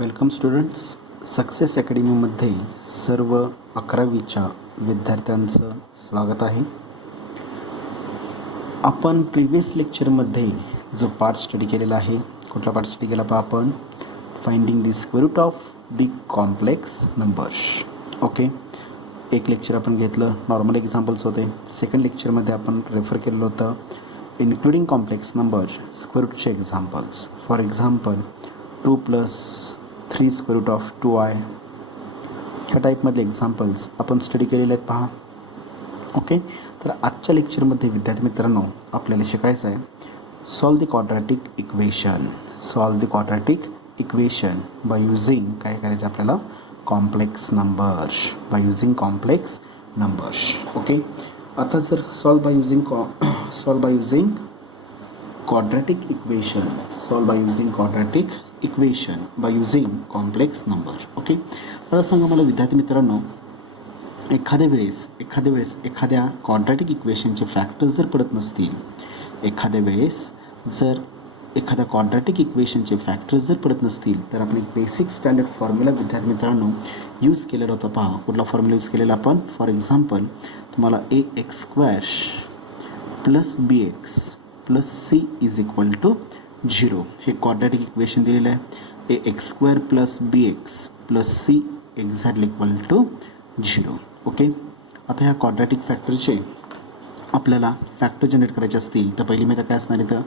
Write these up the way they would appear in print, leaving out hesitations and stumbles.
Welcome students. Success अकॅडमीमध्ये सर्व 11वीच्या विद्यार्थ्यांचं स्वागत आहे. आपण प्रिव्हियस लेक्चरमध्ये जो पार्ट स्टडी केलेला आहे, कुठला पार्ट स्टडी केला पहा आपण? Finding the square root of the complex numbers. Okay, एक लेक्चर आपण घेतलं, नॉर्मल एक्झाम्पल्स होते. सेकंड लेक्चरमध्ये आपण रेफर केलेलं होतं इन्क्लुडिंग कॉम्प्लेक्स नंबर स्क्वेअर रूटचे examples. For example 2 + 3 square root of 2i, ह्या टाईपमधले एक्झाम्पल्स आपण स्टडी केलेले आहेत पहा. ओके, तर आजच्या लेक्चरमध्ये विद्यार्थी मित्रांनो आपल्याला शिकायचं आहे solve the quadratic equation. Solve the quadratic equation by using काय करायचं आपल्याला? Complex numbers. By using complex numbers. Okay, आता जर solve by using quadratic equation, solve by using quadratic equation by using complex number. Okay, आता सांगा मला विद्यार्थी मित्रांनो, एखाद्या वेळेस एखाद्या क्वाड्रॅटिक इक्वेशनचे फॅक्टर्स जर पडत नसतील, एखाद्या क्वाड्रॅटिक इक्वेशनचे फॅक्टर्स जर पडत नसतील तर आपण एक बेसिक स्टँडर्ड फॉर्म्युला विद्यार्थी मित्रांनो यूज केलेला होता पहा. कुठला फॉर्म्युला यूज केलेला आपण? फॉर एक्झाम्पल तुम्हाला ax² + bx + c = 0 हे क्वाड्रॅटिक इक्वेशन दिलेलं आहे. ax² + bx + c = 0. ओके, आता ह्या क्वाड्रॅटिक फॅक्टरचे आपल्याला फॅक्टर जनरेट करायचे असतील तर पहिली मेथड काय असणार इथं?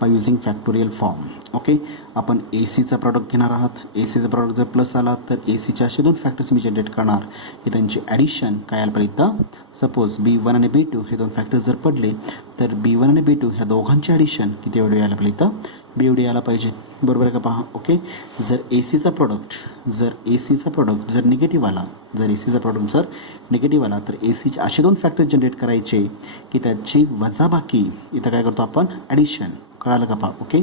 By using factorial form. Okay, आपण एसीचा प्रॉडक्ट घेणार आहात. एसीचा प्रॉडक्ट जर प्लस आला तर एसीच्या असे 2 फॅक्टर्स मी जनरेट करणार. हे त्यांची ॲडिशन काय आलं पाहिजे इथं? सपोज B1 आणि B2 हे 2 फॅक्टर्स जर पडले तर B1 आणि B2 ह्या दोघांची ॲडिशन किती एवढे यायला पाहिजे इथं? B एवढी यायला पाहिजे. बरोबर आहे का पहा? ओके, जर एसीचा प्रॉडक्ट जर निगेटिव्ह आला, तर एसीचे असे 2 फॅक्टर्स जनरेट करायचे की त्याची वजाबाकी इथं काय करतो आपण? ॲडिशन. कळालं का पहा? ओके,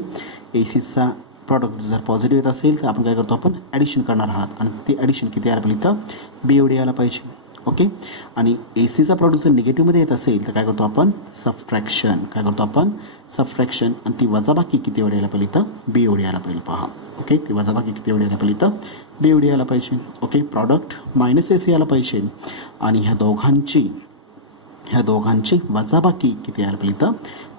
एसीचा प्रॉडक्ट जर पॉझिटिव्ह येत असेल तर आपण काय करतो? आपण ॲडिशन करणार आहात आणि ते ॲडिशन किती यायला पाहिजे इथं? B एवढी यायला पाहिजे. ओके, आणि एसीचा प्रॉडक्ट जर निगेटिव्हमध्ये येत असेल तर काय करतो आपण? सबट्रॅक्शन. आणि ती वजाबाकी किती एवढी यायला पाहिजे इथं? B एवढी यायला पाहिजे पहा. ओके, ती वजाबाकी किती एवढी यायला पाहिजे इथं? B एवढी यायला पाहिजे. ओके, प्रॉडक्ट -AC यायला पाहिजे आणि ह्या दोघांची वजाबाकी किती यायला पाहिजे इथं?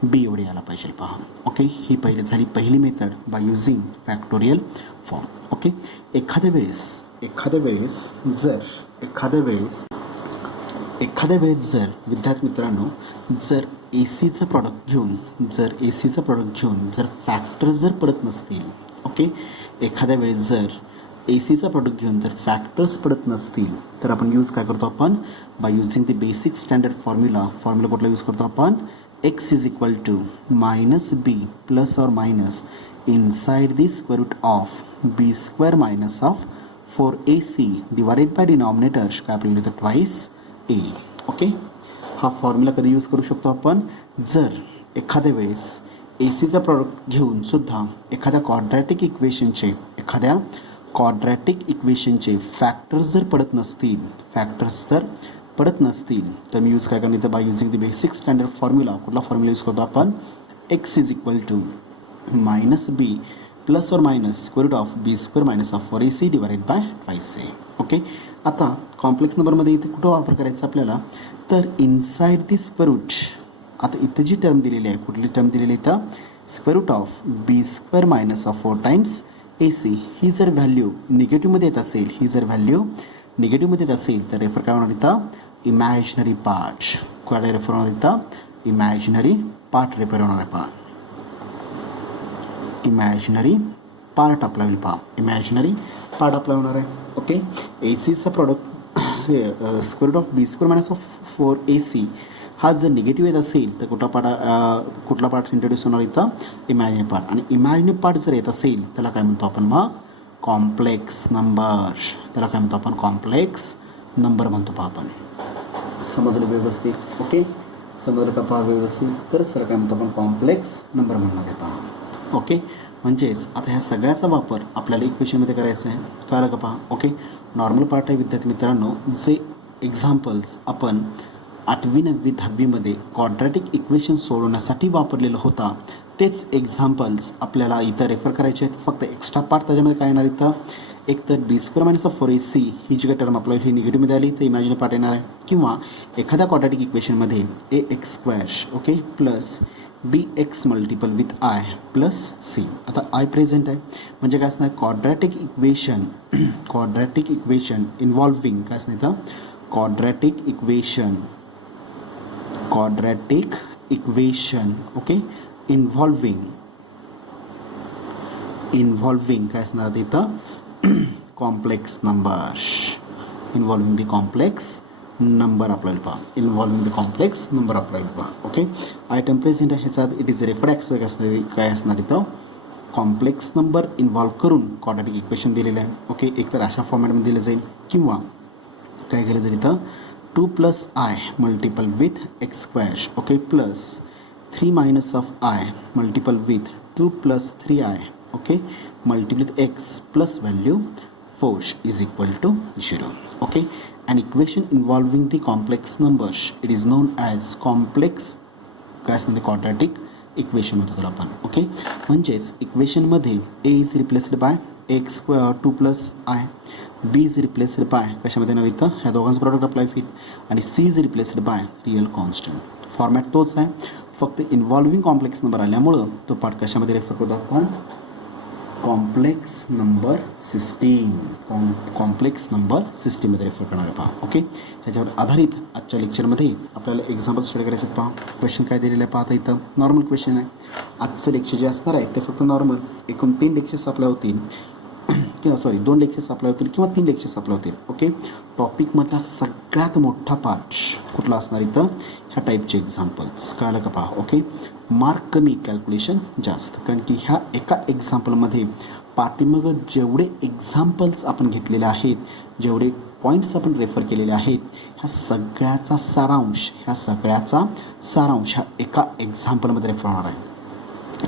B एवढी यायला पाहिजे पहा. ओके, ही पहिली method by using factorial form. Okay, एखाद्या वेळेस जर विद्यार्थी मित्रांनो जर एसीचं प्रॉडक्ट घेऊन जर फॅक्टर्स जर पडत नसतील, ओके, एखाद्या वेळेस जर एसीचा प्रॉडक्ट घेऊन जर फॅक्टर्स पडत नसतील तर आपण यूज काय करतो? आपण by using the basic standard formula कुठला यूज करतो आपण? x = -b ± inside the square root of b² - 4ac divided by denominator काय आपल्याला इथं ट्वाइस a. ओके, हा फॉर्म्युला कधी यूज करू शकतो आपण? जर एखाद्या वेळेस एसीचा प्रॉडक्ट घेऊन सुद्धा एखाद्या क्वाड्रॅटिक इक्वेशनचे फॅक्टर्स जर पडत नसतील तर मी यूज काय करणार इथं? Bye using the basic standard formula. कुठला फॉर्म्युला यूज करतो आपण? x = -b ± b² - 4ac divided bye twice a. Okay, आता कॉम्प्लेक्स नंबरमध्ये इथे कुठं वापर करायचा आपल्याला? तर इनसाइड दी स्क्वेअर रूट. आता इथं जी टर्म दिलेली आहे, कुठली टर्म दिलेली आहे इथं? Square root of b² - 4 times AC. ही जर व्हॅल्यू निगेटिव्हमध्ये येत असेल तर रेफर काय होणार इथं? Imaginary part. काय रेफर होणार इथं? इमॅजिनरी पार्ट रेफर होणार आहे पहा. इमॅजिनरी पार्ट अप्लाय होईल पहा. होणार आहे. ओके, एसीचा product square root of b² - 4ac हा जर निगेटिव्ह येत असेल तर कुठला पार्ट इंट्रोड्यूस होणार इथं? Imaginary part. आणि इमॅजिनरी पार्ट जर येत असेल त्याला काय म्हणतो आपण मग? कॉम्प्लेक्स नंबर म्हणतो पहा आपण. समजलं व्यवस्थित? ओके, समजलं का पहा व्यवस्थित? तर सर काय म्हणतो आपण? कॉम्प्लेक्स नंबर म्हणणार आहे पहा. ओके, म्हणजेच आता ह्या सगळ्याचा वापर आपल्याला इक्वेशनमध्ये करायचा आहे. कळलं का पहा? ओके, नॉर्मल पार्ट आहे विद्यार्थी मित्रांनो. जे एक्झाम्पल्स आपण 8वी 9वी 10वीमध्ये क्वाड्रॅटिक इक्वेशन सोडवण्यासाठी वापरलेला होता तेच एक्झाम्पल्स आपल्याला इथं रेफर करायचे आहेत. फक्त एक्स्ट्रा पार्ट त्याच्यामध्ये काय येणार इथं? एक तर बी स्क्वेअर मायनस ऑफ 4ac ही जी काही टर्म आपल्याला ही निगेटिव्हमध्ये आली तर इमॅजिनरी पार्ट येणार आहे, किंवा एखाद्या क्वाड्रॅटिक इक्वेशनमध्ये ax² okay plus bx multiple with i plus c. आता आय प्रेझेंट आहे म्हणजे काय असणार क्वाड्रॅटिक इक्वेशन इन्व्हॉल्विंग काय असणार इथं क्वाड्रॅटिक इक्वेशन ओके इन्व्हॉल्विंग काय असणार इथं complex number involving the complex number आपल्याला पहा इन्व्हॉल्विंग द कॉम्प्लेक्स नंबर आपल्याला पहा. ओके आयटम प्रेझेंट आहे ह्याच्यात इट इज रेफरड काय असणार इथं कॉम्प्लेक्स नंबर इन्व्हॉल्व करून क्वाड्रॅटिक इक्वेशन दिलेलं आहे. ओके एक तर अशा फॉर्मॅटमध्ये दिलं जाईल, किंवा काय केलं जाईल इथं 2 + i multiple with x², okay plus 3 - of i multiple with 2 + 3i, okay multiple with x plus value 4 is equal to 0. Okay an equation involving the complex numbers it is known as complex काय असणार quadratic equation होतं त्याला आपण. Okay म्हणजेच इक्वेशनमध्ये a is replaced by x² 2 + i, b is replaced by कशामध्ये नाव इथं ह्या दोघांचं प्रॉडक्ट अप्लाय होईल, आणि c is replaced by real constant. Format तोच आहे, फक्त इन्व्हॉल्विंग कॉम्प्लेक्स नंबर आल्यामुळं तो पार्ट कशामध्ये रेफर करतो आपण कॉम्प्लेक्स नंबर सिस्टीममध्ये रेफर करणार आहे पहा. ओके ह्याच्यावर आधारित आजच्या लेक्चरमध्ये आपल्याला एक्झाम्पल स्टडी करायचे आहेत पहा. क्वेश्चन काय दिलेलं आहे पाहता इथं नॉर्मल क्वेश्चन आहे. आजचं लेक्चर जे असणार आहे ते फक्त नॉर्मल एकूण 3 लेक्चर्स आपल्या होतील किंवा 2 लेक्चर्स आपल्या होतील किंवा 3 लेक्चर्स आपल्या होतील. ओके टॉपिकमधला सगळ्यात मोठा पार्ट कुठला असणार इथं ह्या टाईपचे एक्झाम्पल्स कळालं का पहा. ओके मार्क कमी कॅल्क्युलेशन जास्त, कारण की ह्या एका एक्झाम्पलमध्ये पाठीमागं जेवढे एक्झाम्पल्स आपण घेतलेले आहेत, जेवढे पॉईंट्स आपण रेफर केलेले आहेत, ह्या सगळ्याचा सारांश ह्या एका एक्झाम्पलमध्ये रेफर होणार आहे.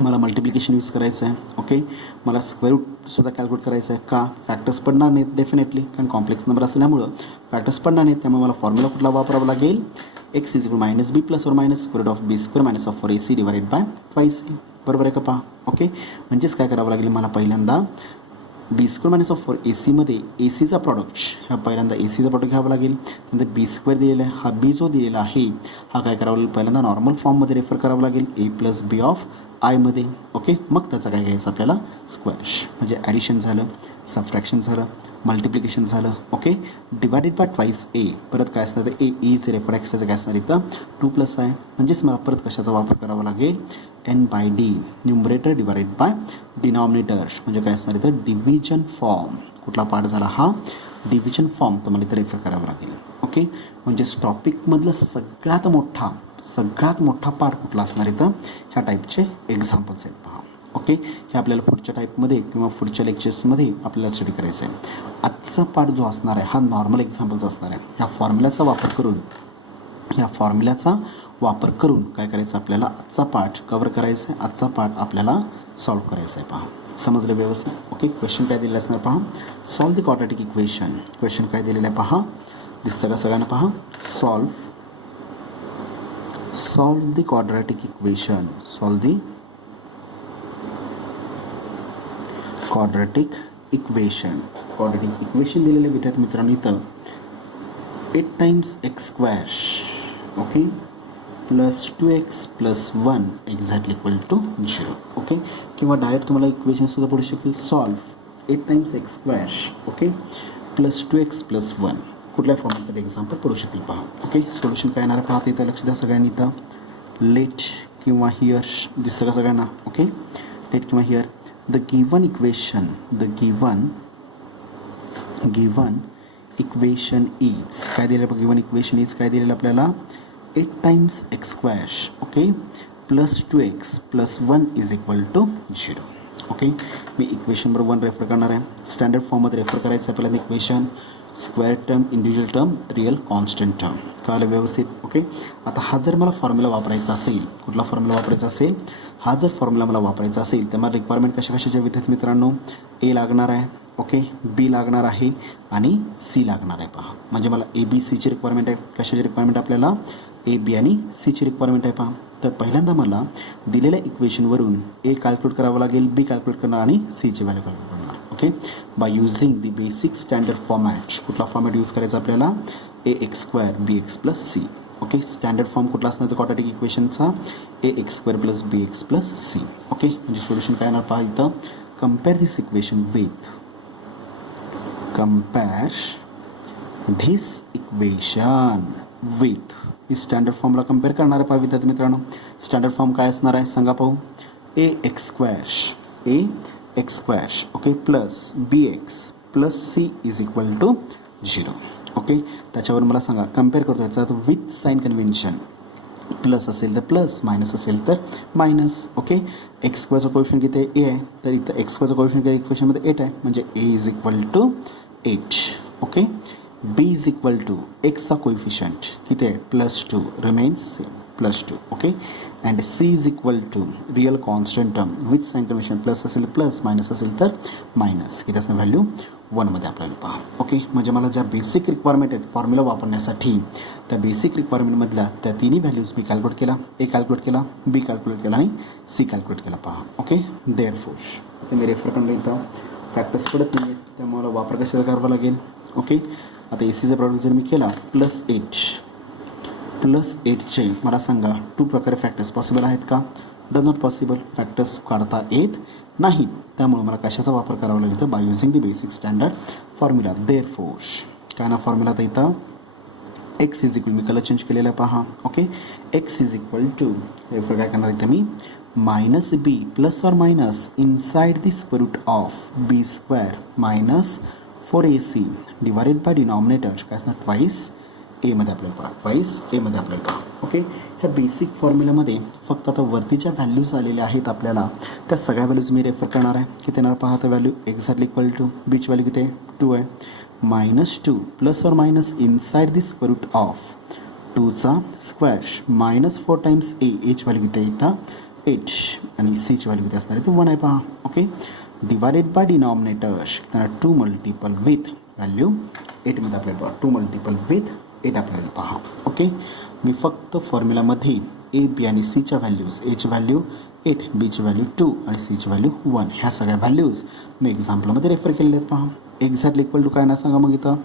मला मल्टिप्लिकेशन यूज करायचं आहे. ओके मला स्क्वेअर रूटसुद्धा कॅल्क्युलेट करायचं आहे. का फॅक्टर्स पडणार नाहीत डेफिनेटली, कारण कॉम्प्लेक्स नंबर असल्यामुळं फॅक्टर्स पडणार नाहीत. त्यामुळे मला फॉर्म्युला कुठला वापरावा लागेल x is equal - b plus और minus square root of b² minus of 4ac divided by 2ac. बरोबर आहे का पहा. ओके म्हणजेच काय करावं लागेल मला पहिल्यांदा b² मायनस ऑफ 4ac मध्ये एसीचा प्रॉडक्ट ह्या पहिल्यांदा एसीचा प्रॉडक्ट घ्यावा लागेल. नंतर b² दिलेला आहे, हा b जो दिलेला आहे हा काय करावा लागेल पहिल्यांदा नॉर्मल फॉर्ममध्ये रेफर करावं लागेल a + b ऑफ आय मध्ये. ओके मग त्याचा काय घ्यायचं आपल्याला स्क्वेअर, म्हणजे ॲडिशन झालं, सबट्रॅक्शन झालं, मल्टिप्लिकेशन झालं. ओके डिवायडेड बाय 2a परत काय असणार तर a इज रेफरॅक्सचं काय असणार इथं 2 + i, म्हणजेच मला परत कशाचा वापर करावा लागेल n/d numerator divided by denominator, म्हणजे काय असणार इथं डिव्हिजन फॉर्म. कुठला पार्ट झाला हा डिव्हिजन फॉर्म, तुम्हाला इथं रेफर करावा लागेल. ओके म्हणजेच टॉपिकमधलं सगळ्यात मोठा पार्ट कुठला असणार इथं ह्या टाईपचे एक्झाम्पल्स आहेत पहा. ओके हे आपल्याला पुढच्या टाईपमध्ये किंवा पुढच्या लेक्चर्समध्ये आपल्याला स्टडी करायचं आहे. आजचा पार्ट जो असणार आहे हा नॉर्मल एक्झाम्पल्स असणार आहे. ह्या फॉर्म्युल्याचा वापर करून काय करायचं आपल्याला आजचा पार्ट कव्हर करायचा आहे. आजचा पार्ट आपल्याला सॉल्व्ह करायचा आहे पहा. समजलं व्यवस्थित. ओके क्वेश्चन काय दिलेलं असणार पहा solve the quadratic equation. Question काय दिलेलं आहे पहा दिसतं का सगळ्यांना पहा solve the quadratic equation. Quadratic equation दिलेले विद्यार्थी मित्रांनो इथं 8 times x² okay plus 2x + 1 exactly equal to 0. Okay किंवा डायरेक्ट तुम्हाला इक्वेशनसुद्धा पडू शकेल solve 8 times x² okay plus 2x + 1 कुठल्या फॉर्मॅटमध्ये एक्झाम्पल पडू शकेल पहा. ओके सोल्युशन काय येणार पाहता इथं लक्ष द्या सगळ्यांनी इथं लेट किंवा हिअर दिसतं का सगळ्यांना. ओके लेट किंवा here the given equation is काय दिलेलं गिवन इक्वेशन इज काय दिलेलं आपल्याला 8 times x² okay plus 2x + 1 is equal to 0. Okay मी इक्वेशन बरोबर 1 रेफर करणार आहे. स्टँडर्ड फॉर्ममध्ये रेफर करायचं आहे आपल्याला equation square term individual term real constant term कळलं व्यवस्थित. ओके आता हा जर मला फॉर्म्युला वापरायचा असेल कुठला फॉर्म्युला वापरायचा असेल हा जर फॉर्म्युला मला वापरायचा असेल तर मला रिक्वायरमेंट कशाच्या विद्यार्थी मित्रांनो ए लागणार आहे. ओके बी लागणार आहे आणि सी लागणार आहे पहा. म्हणजे मला ABCची रिक्वायरमेंट आहे. कशाची रिक्वायरमेंट आपल्याला AB आणि Cची रिक्वायरमेंट आहे पहा. तर पहिल्यांदा मला दिलेल्या इक्वेशनवरून A कॅल्क्युलेट करावं लागेल, B कॅल्क्युलेट करणार आणि Cची व्हॅल्यू कॅल्क्युलेट करणार. Okay. By using the basic standard format. कुठला फॉर्मॅट यूज करायचा आपल्याला? ax² bx+c. Okay. Standard form कुठला असणार तर क्वाड्रॅटिक इक्वेशनचा ax² bx+c. ओके. म्हणजे सोल्युशन काय येणार पहा इथं. Compare this equation with he standard फॉर्मला कम्पेअर करणार आहे पहा विद्यार्थी मित्रांनो. स्टँडर्ड फॉर्म काय असणार आहे सांगा पाहू. ax² okay plus bx+c is equal to 0. Okay. त्याच्यावर मला सांगा कम्पेअर करतो याचा तर विथ साईन कन्व्हेन्शन. प्लस असेल तर प्लस, मायनस असेल तर मायनस. ओके. x² कोएफिशियंट किती आहे? a आहे. तर इथं x² कोएफिशियंट इक्वेशनमध्ये 8 आहे म्हणजे a is equal to 8. Okay. b is equal to x चा कोएफिशियंट किती आहे? +2 remains same +2. Okay. And c is equal to real constant term with sign convention. Plus असेल प्लस, मायनस असेल तर मायनस. किती असणार व्हॅल्यू? 1 मध्ये आपल्याला पहा. ओके. म्हणजे मला ज्या बेसिक रिक्वायरमेंट आहेत फॉर्म्युला वापरण्यासाठी त्या बेसिक रिक्वायरमेंटमधल्या त्या तिन्ही व्हॅल्यूज मी कॅल्क्युलेट केला. ए कॅल्क्युलेट केला, बी कॅल्क्युलेट केला आणि सी कॅल्क्युलेट केला पहा. ओके. देअरफोर मी रेफर करून इथं फॅक्टर्स पडत नाही आहेत त्यामुळे मला वापर कशाचा करावा लागेल. ओके. आता ए सीचा प्रॉडक्ट जर मी केला +8चे मला सांगा 2 प्रकारे फॅक्टर्स पॉसिबल आहेत का? Does not possible. फॅक्टर्स काढता येत नाहीत. त्यामुळे मला कशाचा वापर करावा लागेल तर by using the basic standard formula. Therefore काय ना फॉर्म्युला तर इथं एक्स इज इक्वल, मी कलर चेंज केलेला पहा. Okay. X is equal to refer काय करणार इथं मी -b प्लस और minus inside the square root of b² minus 4ac divided by denominator काय असणार ट्वाईस ए मध्ये आपल्याला पहा. ट्वाईस ए मध्ये आपल्याला पहा. ओके. ह्या बेसिक फॉर्म्युलामध्ये फक्त आता वरतीच्या व्हॅल्यूज आलेल्या आहेत आपल्याला त्या सगळ्या व्हॅल्यूज मी रेफर करणार आहे. किती येणार पहा तर व्हॅल्यू एक्झॅक्टली इक्वल टू बीच व्हॅल्यू किती आहे? 2 आहे. -2 प्लस और minus inside the square root of 2चा square -4 times a. H value किती आहे इथं? 8 आणि सीची व्हॅल्यू किती असणार आहे ते 1 आहे पहा. ओके. डिवायडेड बाय डिनॉमिनेटर त्यांना 2 मल्टिपल विथ व्हॅल्यू 8 मध्ये आपल्याला पहा. 2 मल्टिपल विथ 8 आपल्याला पहा. ओके. मी फक्त फॉर्म्युलामध्ये ए बी आणि सीच्या व्हॅल्यूज, एची व्हॅल्यू 8, बीची व्हॅल्यू 2 आणि सीची व्हॅल्यू 1 ह्या सगळ्या व्हॅल्यूज मी एक्झाम्पलमध्ये रेफर केलेल्या आहेत पहा. एक्झॅक्टली इक्वल टू काय ना सांगा मग इथं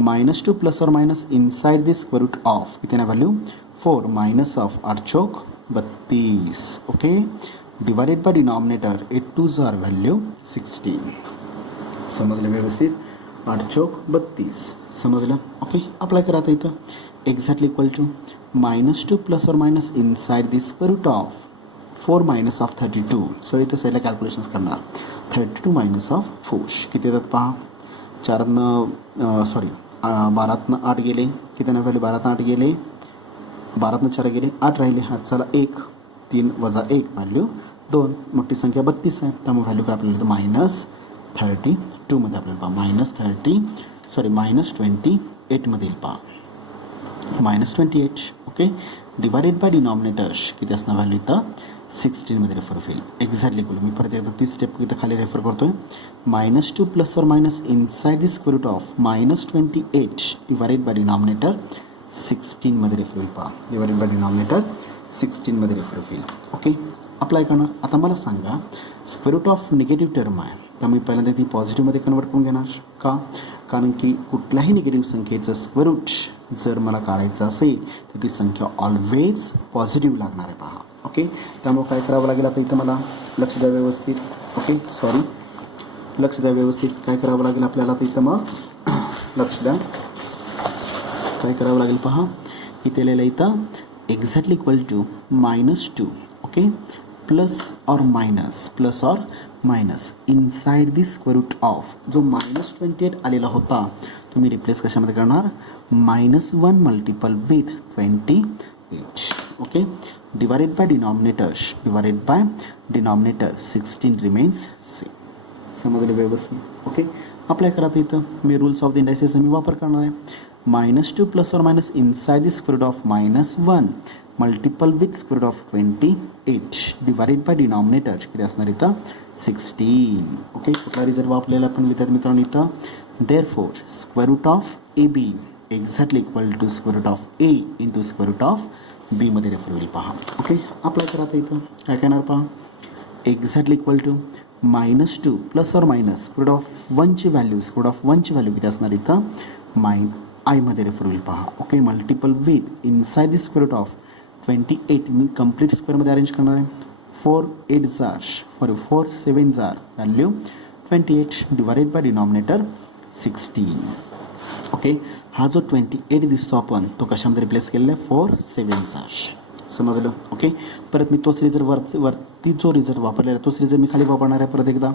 -2 प्लस और minus inside the square root of किती ना व्हॅल्यू 4 मायनस ऑफ 8 चौक 32. Okay. Divided by denominator 8 2s are value 16. समजलं व्यवस्थित? 8 चौक 32. समजलं? ओके. अप्लाय करा आता इथं एक्झॅक्टली इक्वल टू -2 प्लस और minus inside the square root of 4 minus of 32. So इथं साईडला कॅल्क्युलेशन्स करणार. 32 मायनस ऑफ 4 किती येतात पहा. 12तनं 8 गेले. किती ना व्हॅल्यू 12तनं 8 गेले. 12तनं 4 गेले. 8 राहिले. हातचाला 1 3 वजा 1 व्हॅल्यू 2. मोठी संख्या 32 आहे त्यामुळे व्हॅल्यू काय आपल्याला -32 मध्ये आपल्याला पहा. -28 मध्ये पहा. -28. ओके. डिवायडेड बाय डिनॉमिनेटर्स किती असणार व्हॅल्यू इथं 16 मध्ये रेफर होईल. एक्झॅक्टली बोलू मी परत एकदा ती स्टेप इथं खाली रेफर करतोय. -2 प्लस और minus inside the square root of -28 divided by denominator 16 मध्ये रेफर होईल पहा. डिवायडेड बाय डिनॉमिनेटर 16 मध्ये रेफर होईल. ओके. अप्लाय करणार. आता मला सांगा square root of negative term आहे त्यामुळे पहिल्यांदा ती पॉझिटिव्हमध्ये कन्वर्ट करून घेणार का? कारण की कुठल्याही निगेटिव्ह संख्येचं स्क्वेअर रूट जर मला काढायचं असेल तर ती संख्या ऑलवेज पॉझिटिव्ह लागणार आहे पहा. ओके. त्यामुळे काय करावं लागेल आता इथं मला लक्ष द्या व्यवस्थित. ओके. लक्ष द्या व्यवस्थित. काय करावं लागेल आपल्याला आता इथं मग लक्ष द्या काय करावं लागेल पहा. इथे लिहिलं इथं exactly equal to -2 okay plus और minus inside the square root of जो -28 आलेला होता तुम्ही रिप्लेस कशामध्ये करणार -1 multiple with 28. Okay. Divided by denominator 16 remains same. समजलं व्यवस्थित? ओके. अप्लाय करा इथं मी रूल्स ऑफ द इंडायसेसचा मी वापर करणार आहे. -2 प्लस और minus inside the square root of -1 multiple with square root of 28 divided by denominator किती असणार इथं 16. ओके. कुठला रिझल्ट वापरलेला आपण विद्यार्थी मित्रांनो इथं therefore square root of AB exactly equal to square root of A into square root of B मध्ये रेफर होईल पहा. ओके. अप्लाय करा इथं काय करणार पहा. Exactly equal to -2 plus or minus square of 1ची व्हॅल्यू किती असणार इथं आयमध्ये रेफर होईल पहा. Okay, multiple with inside the square root of 28 मी कंप्लीट स्क्वेअरमध्ये अरेंज करणार आहे. 4 7 जार value 28 divided by denominator 16. Okay, हा जो 28 दिसतो आपण तो कशामध्ये रिप्लेस केलेला आहे 4 7 जार. समजलं. ओके, परत मी तोच रिझल्ट वरती जो रिझल्ट वापरलेला आहे तोच रिझल्ट मी खाली वापरणार आहे परत एकदा.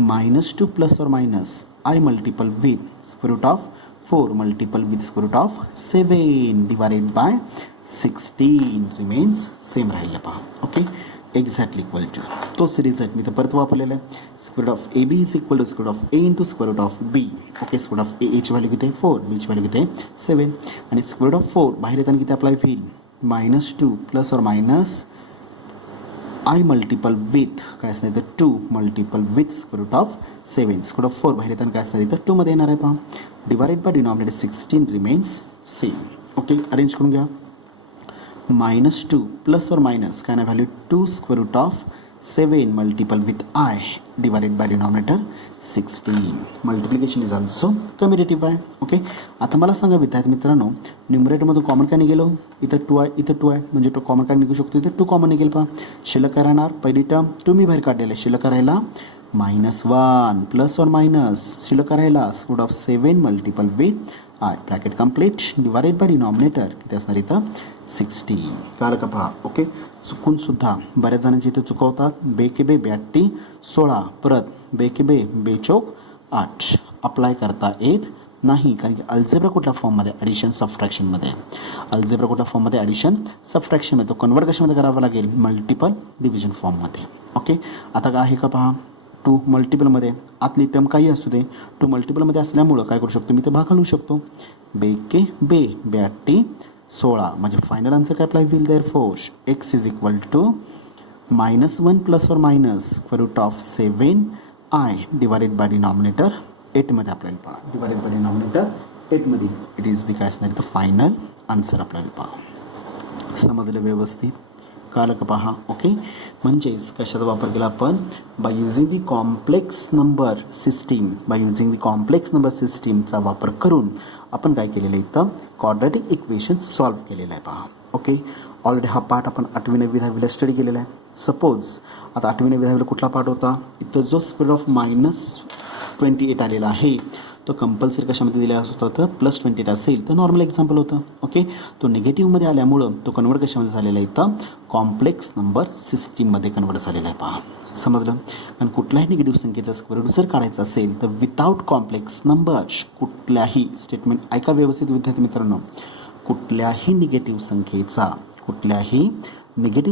-2 plus or minus i multiple with square root of 4 multiple with square root of 7 divided by 16 remains same राहिलं पहा. ओके, एक्झॅक्टली इक्वल टू तोच रिझल्ट मी तर परत वापरलेला आहे. Square root of a b is equal to square root of a into square root of b. Okay, square root of एची value किती आहे 4, बीची व्हॅल्यू किती आहे 7 आणि स्क्वेअर रूट ऑफ 4 बाहेर येताना किती अप्लाय होईल -2 plus or minus i multiple with काय असणार इथं 2 multiple with square root of 7 square root of 4 बाहेर येताना काय असणार इथं 2 मध्ये येणार आहे पहा. Divided by denominator 16 remains same. Okay, arrange करून घ्या. -2 प्लस और माइनस काय ना value 2 square root of 7 multiple with i divided by denominator 16. Multiplication is also commutative आहे. ओके, आता मला सांगा विद्यार्थी मित्रांनो, न्यूमरेटरमधून कॉमन काय निघेलो इथं 2 आहे, इथं 2 आहे म्हणजे तो कॉमन काय निघू शकतो इथं 2 कॉमन निघेल पहा. शिल्लक काय राहणार पहिली टर्म तुम्ही बाहेर काढलेलं आहे शिल्लक राहिला -1 प्लस और मायनस शिल्लक राहिला square root of 7 multiple with i bracket complete divided by denominator किती असणार इथं 16. कळलं का पहा. ओके, चुकून सुद्धा बऱ्याच जणांची इथे चुकवतात. बे के बे 82 16 परत बे के बे बेचोक 8 अप्लाय करता येत नाही कारण की अल्जेब्रा कुठल्या फॉर्ममध्ये ॲडिशन सबट्रॅक्शनमध्ये अल्जेब्रा कुठल्या फॉर्ममध्ये ॲडिशन सबट्रॅक्शनमध्ये तो कन्वर्ट कशामध्ये करावा लागेल मल्टिपल डिव्हिजन फॉर्ममध्ये. ओके, आता काय आहे का पहा 2 मल्टिपलमध्ये आतली टर्म काही असू दे 2 मल्टिपलमध्ये असल्यामुळं काय करू शकतो मी ते भाग घालू शकतो. बे के बे 82 16 म्हणजे फायनल आन्सर काय अप्लाय होईल therefore x is equal to -1 plus और minus square root of 7 i divided by denominator 8मध्ये आपल्याला पहा डिवायडेड बाय डिनॉमिनेटर 8मध्ये इट इज दी काय असणार तर फायनल आन्सर आपल्याला पहा. समजलं व्यवस्थित. कळलं का पहा. ओके, म्हणजेच कशाचा वापर केला आपण by using the complex number सिस्टीमचा वापर करून आपण काय केलेलं आहे इथं क्वाड्रॅटिक इक्वेशन सॉल्व्ह केलेलं आहे पहा. ओके, ऑलरेडी हा पार्ट आपण 8वी 9वी 10वीला स्टडी केलेला आहे. सपोज आता 8वी 9वी 10वीला कुठला पार्ट होता इथं जो स्क्वेअर ऑफ -28 आलेला आहे तो कंपल्सरी कशामध्ये दिला होता तर +28 असेल तर नॉर्मल एक्झाम्पल होतं. ओके, तो निगेटिव्हमध्ये आल्यामुळं तो कन्वर्ट कशामध्ये झालेला आहे इथं कॉम्प्लेक्स नंबर सिस्टीममध्ये कन्वर्ट झालेला आहे पहा. समजलं. कारण कुठल्याही निगेटिव्ह संख्येचा स्क्वेअर रूट जर काढायचा असेल तर विदाऊट कॉम्प्लेक्स नंबर कुठल्याही स्टेटमेंट ऐका व्यवस्थित विद्यार्थी मित्रांनो, कुठल्याही निगेटिव्ह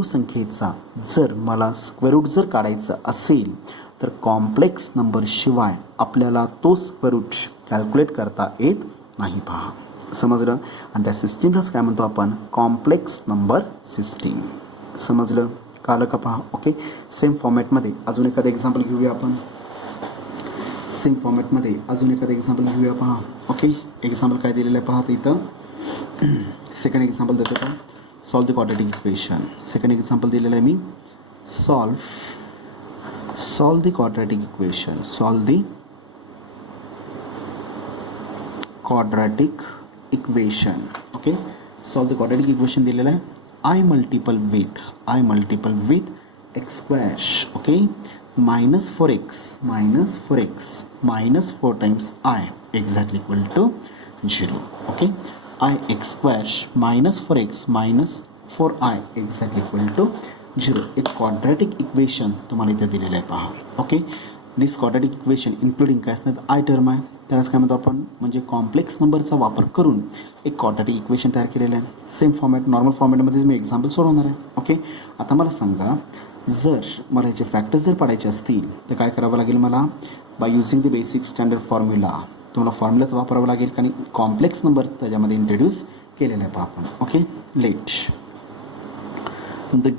संख्येचा जर मला स्क्वेअर रूट जर काढायचं असेल तर कॉम्प्लेक्स नंबर शिवाय आपल्याला तो स्क्वेअर रूट कॅल्क्युलेट करता येत नाही पहा. समजलं. आणि त्या सिस्टीमलाच काय म्हणतो आपण कॉम्प्लेक्स नंबर सिस्टीम. समजलं. कळलं का पहा. ओके, सेम फॉर्मॅटमध्ये अजून एखादं एक्झाम्पल घेऊया आपण. पहा. ओके, एक्झाम्पल काय दिलेलं आहे पहा इथं सेकंड एक्झाम्पल देतो का solve the quadratic equation. Second example दिलेलं आहे मी solve the quadratic equation. Solve the quadratic equation. Okay, solve the quadratic equation दिलेला आहे I multiple with x square. Okay, -4x minus 4 times I exactly equal to 0. Okay, I x square minus 4x minus 4i exactly equal to 0. एक quadratic equation तुम्हाला इथे दिलेलं आहे पहा. Okay, दिस quadratic equation including काय असणार आय टर्म आहे त्यालाच काय म्हणतो आपण म्हणजे कॉम्प्लेक्स नंबरचा वापर करून एक क्वाड्रॅटिक इक्वेशन तयार केलेलं आहे. सेम फॉर्मॅट नॉर्मल फॉर्मॅटमध्येच मी एक्झाम्पल सोडवणार आहे. ओके, आता मला सांगा जर मला याचे फॅक्टर्स जर पाडायचे असतील तर काय करावं लागेल मला bye using the basic standard formula तुम्हाला फॉर्म्युलाच वापरावं लागेल कारण कॉम्प्लेक्स नंबर त्याच्यामध्ये इंट्रोड्यूस केलेला आहे पहा आपण. Okay, let the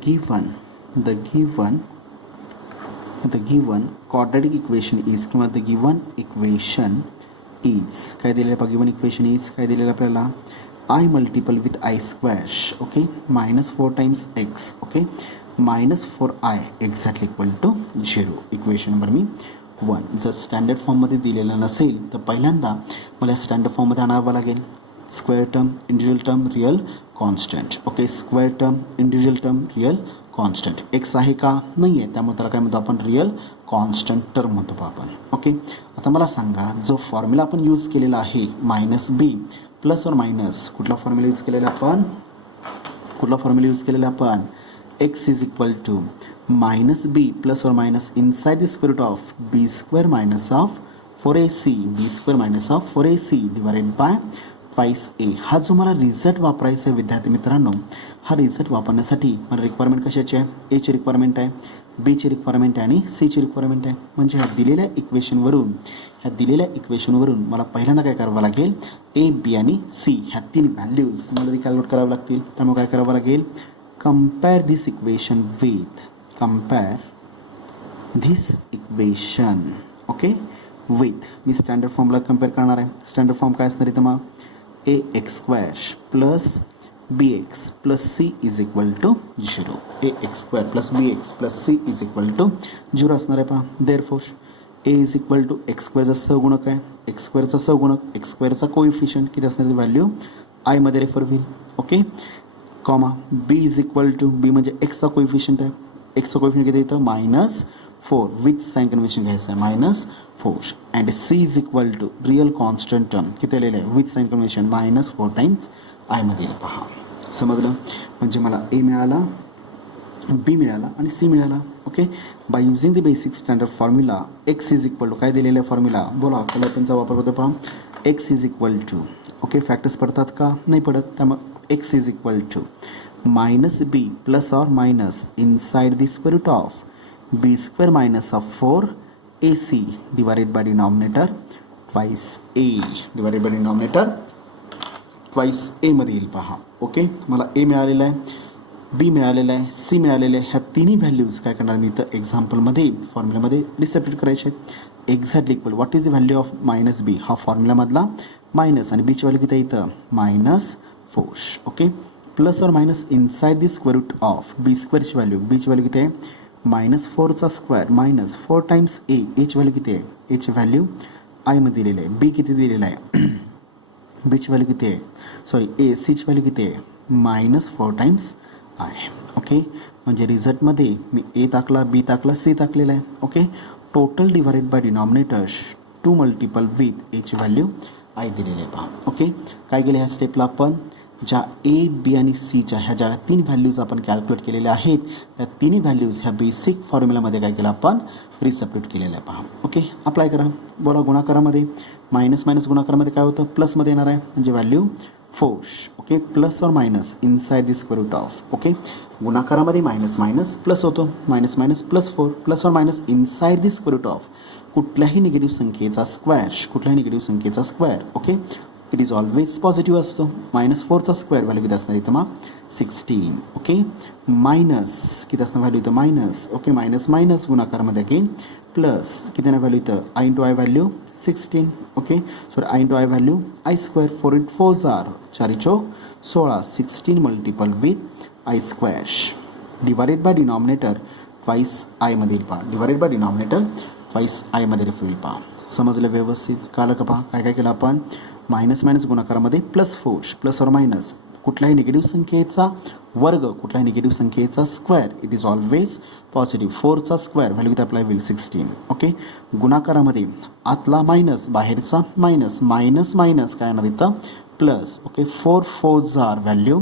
given quadratic equation is किंवा the given equation is काय दिलेलं आहे given equation is काय दिलेलं आपल्याला I multiple with I square. Okay, -4 times x. Okay, -4i exactly equal to 0. Equation number मी 1. जर स्टँडर्ड फॉर्ममध्ये दिलेलं नसेल तर पहिल्यांदा मला स्टँडर्ड फॉर्ममध्ये आणावं लागेल. Square term, individual term, real constant. Okay, square term, individual term, real constant. X आहे का? नाही आहे, त्यामुळे त्याला काय म्हणतो आपण? रिअल कॉन्स्टंट टर्म म्हणतो आपण. ओके, आता मला सांगा जो फॉर्म्युला आपण यूज केलेला आहे -b प्लस और मायनस, कुठला फॉर्म्युला यूज केलेला आपण? x is equal to -b plus और minus inside the square root of b square minus of 4ac divided by 5a. हा जो मला रिझल्ट वापरायचा आहे विद्यार्थी मित्रांनो, हा रिझल्ट वापरण्यासाठी मला रिक्वायरमेंट कशाची आहे? a ची रिक्वायरमेंट आहे, b ची रिक्वायरमेंट आहे आणि c ची रिक्वायरमेंट आहे. म्हणजे ह्या दिलेल्या इक्वेशनवरून मला पहिल्यांदा काय करावं लागेल? a, b आणि c ह्या तीन व्हॅल्यूज मला रिकॅल्क्युलेट करावं लागतील. त्यामुळे काय करावं लागेल? Compare this equation okay with, मी स्टँडर्ड फॉर्मला कम्पेअर करणार आहे. स्टँडर्ड फॉर्म काय असणार इथं? मग ax² plus bx plus c is equal to 0. ax² plus bx plus c is equal to 0 असणार आहे पहा. Therefore a is equal to x² सहगुणक आहे, x² कोइफिशियंट किती असणार आहे? व्हॅल्यू i मध्ये रेफर होईल. Okay, comma b is equal to, b म्हणजे x चा कोइफिशियंट आहे, x चा कोइफिशियंट किती येतं? -4 विथ साइन कन्व्हेन्शन घ्यायचं आहे, -4. And c is equal to real constant term किती आलेलं आहे? With sign convention -4 times i मध्ये पहा. समजलं? म्हणजे मला a मिळाला, b मिळाला आणि c मिळाला. Okay, by using the basic standard formula x is equal to काय दिलेलं आहे फॉर्म्युला? बोला, कलर पेनचा वापर करतो पहा. x is equal to, okay, factors पडतात का? नाही पडत. त्यामुळे x is equal to -b plus और minus inside the square root of b square minus of 4ac divided by denominator twice a मध्ये येईल पहा. ओके, मला a मिळालेला आहे, b मिळालेला आहे, c मिळालेलं आहे. ह्या तिन्ही व्हॅल्यूज काय करणार मी इथं एक्झाम्पलमध्ये फॉर्म्युल्यामध्ये डिसेप्रेट करायचे आहेत. Exactly equal what is the value of -b? हा फॉर्म्युलामधला मायनस आणि बीची व्हॅल्यू किती आहे इथं? -4. ओके, प्लस और minus inside the square root of b स्क्वेअरची व्हॅल्यू, बीची व्हॅल्यू किती आहे? -4चा स्क्वेअर मायनस 4 टाइम्स a, ची व्हॅल्यू किती आहे? ची व्हॅल्यू i मध्ये दिलेली आहे. b किती दिलेला आहे? बीची व्हॅल्यू किती आहे? सॉरी, ची व्हॅल्यू किती आहे? -4 टाइम्स i. ओके, म्हणजे रिझल्टमध्ये मी a टाकला, b टाकला, c टाकलेला आहे. Okay, total divided by denominators 2 multiple with a ची व्हॅल्यू i दिलेली आहे पहा. ओके, काय केलं ह्या स्टेपला आपण? ज्या a, b आणि c च्या ह्या ज्या तीन व्हॅल्यूज आपण कॅल्क्युलेट केलेल्या आहेत त्या तिन्ही व्हॅल्यूज ह्या बेसिक फॉर्म्युलामध्ये काय केलं आपण? रिसब्स्टिट्यूट केलेलं आहे पहा. ओके, अप्लाय करा. बोला, गुणाकारामध्ये मायनस गुणाकारामध्ये काय होतं? प्लसमध्ये येणार आहे, म्हणजे व्हॅल्यू 4. ओके, प्लस और minus inside the square root of, okay, गुणाकारामध्ये मायनस प्लस होतो, +4 प्लस और minus inside the square root of कुठल्याही निगेटिव्ह संख्येचा square. Okay, it is always positive असतो. -4चा स्क्वेअर व्हॅल्यू किती असणार इथं? मग 16. ओके, मायनस किती असणार व्हॅल्यू इथं? मायनस. ओके, मायनस गुणाकारामध्ये अगेन प्लस किती ना व्हॅल्यू इथं? i into i value 16. Okay, sorry, i into i value i square. 4 into 4 4 चौक 16, 16 multiple with i square divided by denominator twice i मध्ये पहा. Divided by denominator twice i मध्ये refill पहा. समजलं व्यवस्थित? कालं का पहा? काय केलं आपण? मायनस गुणाकारामध्ये +4 प्लस और मायनस कुठल्याही निगेटिव्ह संख्येचा वर्ग, कुठल्याही निगेटिव्ह संख्येचा square, it is always positive. 4चा स्क्वेअर व्हॅल्यू किती अप्लाय होईल? 16. ओके, गुणाकारामध्ये आतला मायनस, बाहेरचा मायनस काय येणार इथं? Plus. Okay, 4 4 value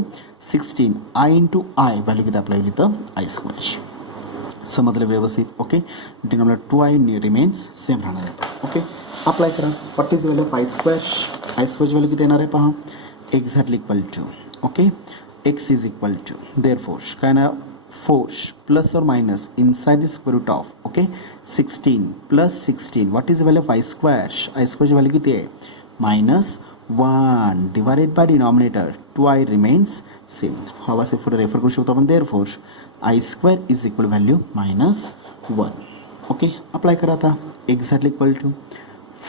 16, i into i value किती अप्लाय होईल इथं? i square. समजलं व्यवस्थित? Okay, denominator 2i remains same राहणार आहे. ओके, अप्लाय करा. What is value of i square value किती येणार आहे पहा? Exactly equal to, okay, x is equal to therefore काय ना 4 प्लस और minus inside the square root of, okay, 16 plus 16. What is value of i स्क्वेअरची value किती आहे? -1 divided by denominator 2i remains same. हवा असे पुढे रेफर करू शकतो आपण. Therefore i square is equal value -1. Okay, apply करा आता. एक्झॅक्टली इक्वल टू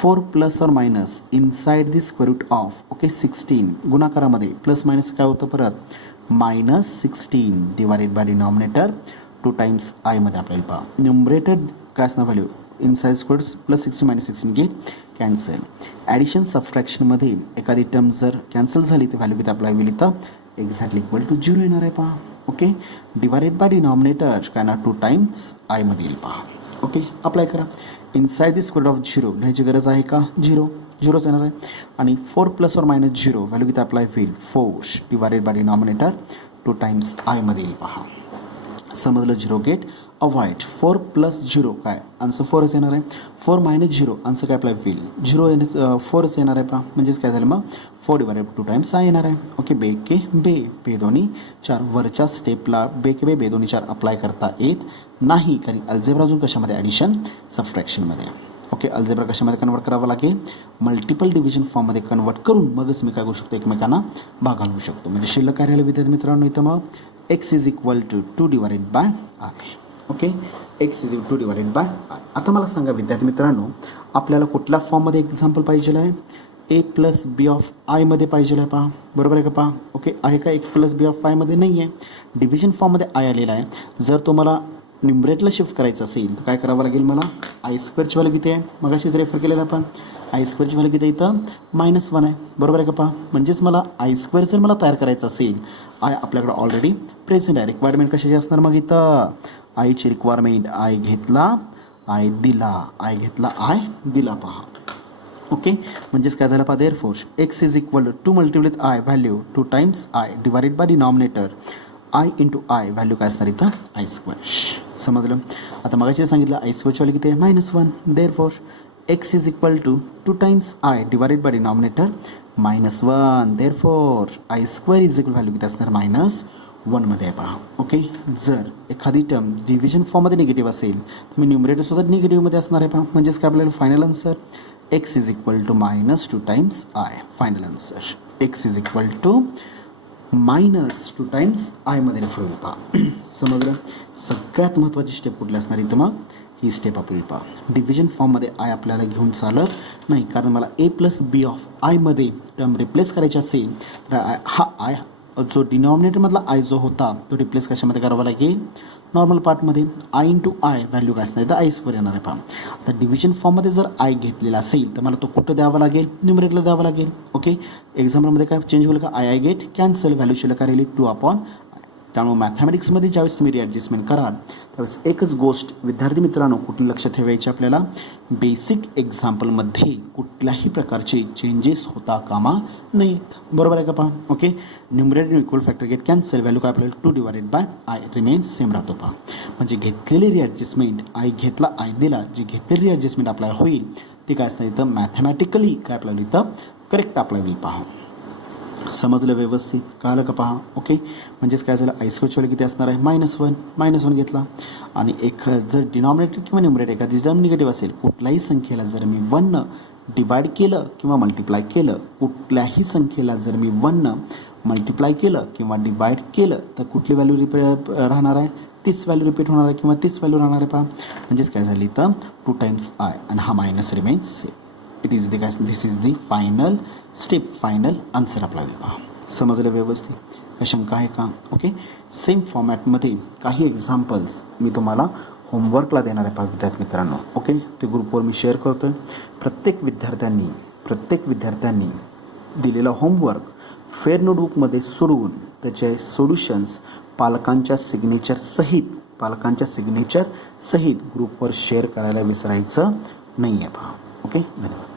4 प्लस और minus inside the square root of, okay, 16 गुणाकारामध्ये प्लस मायनस काय होतं परत? -16 divided by denominator two times आयमध्ये आपल्याला पहा न्युमरेटेड काय असणार value inside squares plus 16 -16 get cancel. Addition सबट्रॅक्शनमध्ये एखादी टर्म जर कॅन्सल झाली तर व्हॅल्यू किती आपल्याला होईल इथं एक्झॅक्टली इक्वल टू 0 येणार आहे पहा. ओके, डिवायडेड बाय डिनॉमिनेटर काय ना टू टाइम्स आयमध्ये येईल पहा. ओके, अप्लाय करा. इनसाइड द स्क्वेअर ऑफ 0 लिहायची गरज आहे का 0 येणार आहे. आणि 4 + or -0 व्हॅल्यू किती अप्लाय होईल 4 divided by denominator two times आयमध्ये येईल पहा. समजलं 0 गेट अवॉइड. 4 + 0 काय आन्सर 4च येणार आहे. 4 - 0 आन्सर काय अप्लाय होईल 0 4च येणार आहे पहा. म्हणजेच काय झालं मग 4 डिवायडेड टू टाइम्स आय येणार आहे. ओके, बे के बे दोन्ही 4 वरच्या स्टेपला बे के बे दोन्ही 4 अप्लाय करता येत नाही कारण अल्जेब्रा अजून कशामध्ये ॲडिशन सबट्रॅक्शनमध्ये. ओके, अल्जेब्रा कशामध्ये कन्वर्ट करावं लागेल मल्टिपल डिव्हिजन फॉर्ममध्ये कन्वर्ट करून मगच मी काय करू शकतो एकमेकांना भाग घालवू शकतो. म्हणजे शिल्लक काय राहिलं विद्यार्थी मित्रांनो इथं मग x = 2 divided by I. Okay, x = 2 divided by I. आता मला सांगा विद्यार्थी मित्रांनो आपल्याला कुठल्या फॉर्ममध्ये एक्झाम्पल पाहिजे आहे a + b ऑफ आयमध्ये पाहिजे आहे पहा. बरोबर आहे का पहा. ओके, आहे का a + b ऑफ आयमध्ये नाही आहे. डिव्हिजन फॉर्ममध्ये आय आलेला आहे. जर तुम्हाला न्युमरेटला शिफ्ट करायचं असेल तर काय करावं लागेल मला i² व्हॅल्यू किती आहे मगाशीच रेफर केलेलं आपण i² व्हॅल्यू किती आहे इथं -1 आहे. बरोबर आहे का पहा. म्हणजेच मला i² जर मला तयार करायचं असेल आय आपल्याकडे ऑलरेडी प्रेझेंट आहे. रिक्वायरमेंट कशाची असणार मग इथं आयची रिक्वायरमेंट आय घेतला आय दिला पहा. ओके, म्हणजेच काय झालं पहा therefore x = 2 × I value 2 times I divided by denominator I × I value काय असणार इथं i². समजलं. आता मगाशी सांगितलं i² व्हॅल्यू किती आहे -1. Therefore x = 2 times I divided by denominator -1. Therefore i² value किती असणार -1 मध्ये आहे पहा. ओके, जर एखादी टर्म डिव्हिजन फॉर्ममध्ये निगेटिव्ह असेल तर मी न्युमरेटरसुद्धा निगेटिव्हमध्ये असणार आहे पहा. म्हणजेच काय आपल्याला final answer x = -2 times I. Final answer x = -2 times आयमध्ये रेफर होईल पहा. समजलं. सगळ्यात महत्त्वाची स्टेप कुठली असणार इथं मग ही स्टेप आपल्याला पहा डिव्हिजन फॉर्ममध्ये आय आपल्याला घेऊन चालत नाही कारण मला a + b ऑफ आयमध्ये टर्म रिप्लेस करायची असेल तर हा आय जो डिनॉमिनेटरमधला आय जो होता तो रिप्लेस कशामध्ये करावा लागेल नॉर्मल पार्टमध्ये आय × आय व्हॅल्यू काय असणार तर i² येणार आहे पहा. आता डिव्हिजन फॉर्ममध्ये जर आय घेतलेला असेल तर मला तो कुठं द्यावा लागेल न्युमरेटरला द्यावा लागेल. ओके, एक्झाम्पलमध्ये काय चेंज होईल का आय गेट कॅन्सल व्हॅल्यू शिल्लक राहिली 2/. त्यामुळे मॅथमॅटिक्समध्ये ज्यावेळेस तुम्ही रिॲडजस्टमेंट कराल त्यावेळेस एकच गोष्ट विद्यार्थी मित्रांनो कुठली लक्षात ठेवायची आपल्याला बेसिक एक्झाम्पलमध्ये कुठल्याही प्रकारचे चेंजेस होता कामा नाहीत. बरोबर आहे का पहा. Okay, numerator equal factor get cancel value काय आपल्याला 2 divided by I remains same राहतो पहा. म्हणजे घेतलेली रिॲडजस्टमेंट आय घेतला आय दिला जी घेतलेली रिॲडजस्टमेंट आपल्याला होईल ती काय असणार इथं मॅथमॅटिकली काय आपल्याला इथं करेक्ट आपल्याला होईल पहा. समजलं व्यवस्थित कळलं का पहा. ओके, म्हणजेच काय झालं i² व्हॅल्यू किती असणार आहे -1 घेतला आणि एक जर डिनॉमिनेटर किंवा न्युमरेटर एखादी जर निगेटिव्ह असेल कुठल्याही संख्येला जर मी 1 डिवाइड केलं किंवा मल्टिप्लाय केलं कुठल्याही संख्येला जर मी 1 मल्टिप्लाय केलं किंवा डिवाइड केलं तर कुठली व्हॅल्यू राहणार आहे तीच व्हॅल्यू रिपीट होणार आहे किंवा तीच व्हॅल्यू राहणार आहे पहा. म्हणजेच काय झाली तर 2 टाइम्स आय आणि हा minus remains same. This is the final step final answer आपला पहा. समजलं व्यवस्थित काय शंका आहे का. ओके, सेम फॉर्मॅटमध्ये काही एक्झाम्पल्स मी तुम्हाला होमवर्कला देणार आहे पहा विद्यार्थी मित्रांनो. ओके, ते ग्रुपवर मी शेअर करतो आहे. प्रत्येक विद्यार्थ्यांनी दिलेला होमवर्क फेअर नोटबुकमध्ये सोडवून त्याचे सोल्युशन्स पालकांच्या सिग्नेचर सहित ग्रुपवर शेअर करायला विसरायचं नाही आहे पहा. ओके, धन्यवाद.